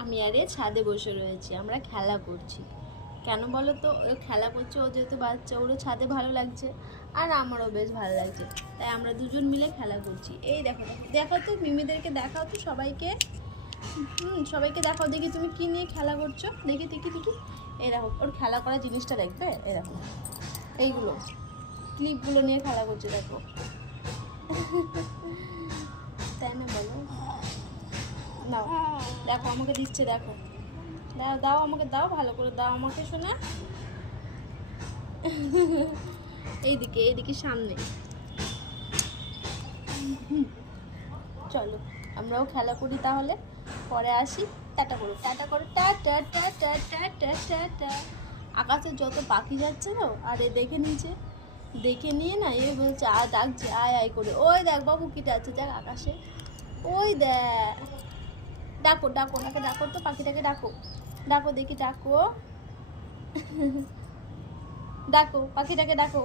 আমি আরে ছাদে বসে রয়েছি, আমরা খেলা করছি। কেন বলো তো? ও খেলা করছে, ও যেহেতু বাচ্চা, ওরও ছাদে ভালো লাগছে আর আমারও বেশ ভালো লাগছে, তাই আমরা দুজন মিলে খেলা করছি। এই দেখো দেখো, দেখাও তো মিমিদেরকে, দেখাও তো সবাইকে। সবাইকে দেখাও দেখি তুমি কি নিয়ে খেলা করছো, দেখি দেখি দেখি। এই দেখো ওর খেলা করার জিনিসটা দেখবে, এই দেখো এইগুলো ক্লিপগুলো নিয়ে খেলা করছে, দেখো। তাই না বলো? নাও, দেখো আমাকে দিচ্ছে, দেখো। দাও দাও আমাকে, দাও ভালো করে দাও আমাকে, শোনা। এইদিকে এইদিকে সামনে। চলো আমরাও খেলা করি তাহলে, পরে আসি। টাটা করো, টাটা করো, টাটা টাটা টাটা টাটা। আকাশে যত পাখি যাচ্ছে তো, আর এ দেখে নিচে, দেখে নিয়ে না এ বলছে ডাকছে আয় আয় করে। ওই দেখ বাবু কিটা আছে, দেখ আকাশে, ওই দেখ। ডাকো ডাকো, ওনাকে ডাকো তো, পাখিটাকে ডাকো, ডাকো দেখি, ডাকো। ডাকো পাখিটাকে, ডাকো।